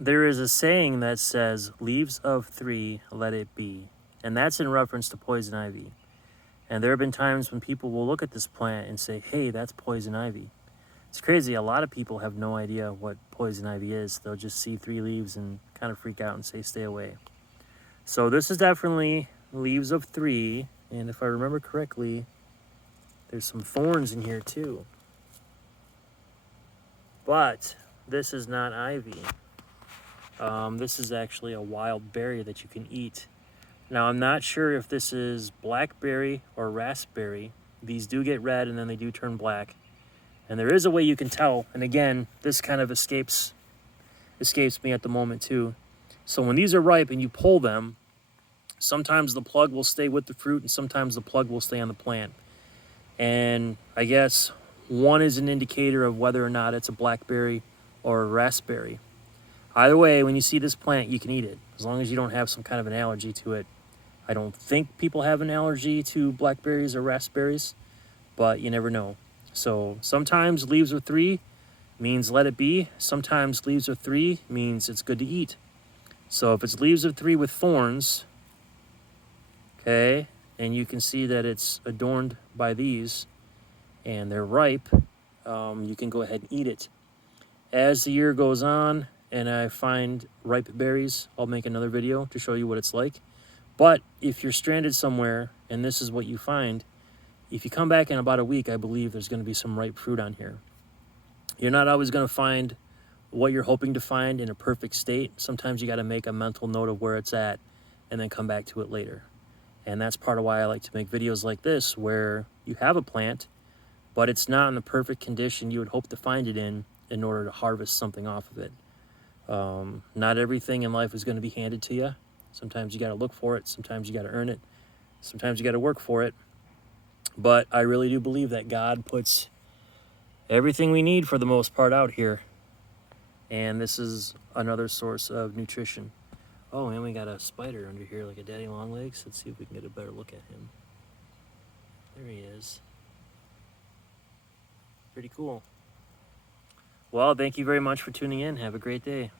There is a saying that says, leaves of three, let it be. And that's in reference to poison ivy. And there have been times when people will look at this plant and say, hey, that's poison ivy. It's crazy. A lot of people have no idea what poison ivy is. They'll just see three leaves and kind of freak out and say, stay away. So this is definitely leaves of three. And if I remember correctly, there's some thorns in here too. But this is not ivy. This is actually a wild berry that you can eat. Now, I'm not sure if this is blackberry or raspberry. These do get red and then they do turn black. And there is a way you can tell. And again, this kind of escapes me at the moment too. So when these are ripe and you pull them, sometimes the plug will stay with the fruit and sometimes the plug will stay on the plant. And I guess one is an indicator of whether or not it's a blackberry or a raspberry. Either way, when you see this plant, you can eat it, as long as you don't have some kind of an allergy to it. I don't think people have an allergy to blackberries or raspberries, but you never know. So sometimes leaves of three means let it be. Sometimes leaves of three means it's good to eat. So if it's leaves of three with thorns, okay, and you can see that it's adorned by these and they're ripe, you can go ahead and eat it. As the year goes on and I find ripe berries, I'll make another video to show you what it's like. But if you're stranded somewhere and this is what you find, if you come back in about a week, I believe there's going to be some ripe fruit on here. You're not always going to find what you're hoping to find in a perfect state. Sometimes you got to make a mental note of where it's at and then come back to it later. And that's part of why I like to make videos like this, where you have a plant, but it's not in the perfect condition you would hope to find it in order to harvest something off of it. Not everything in life is going to be handed to you. Sometimes you got to look for it. Sometimes you got to earn it. Sometimes you got to work for it. But I really do believe that God puts everything we need for the most part out here. And this is another source of nutrition. Oh, and we got a spider under here, like a daddy long legs. Let's see if we can get a better look at him. There he is. Pretty cool. Well, thank you very much for tuning in. Have a great day.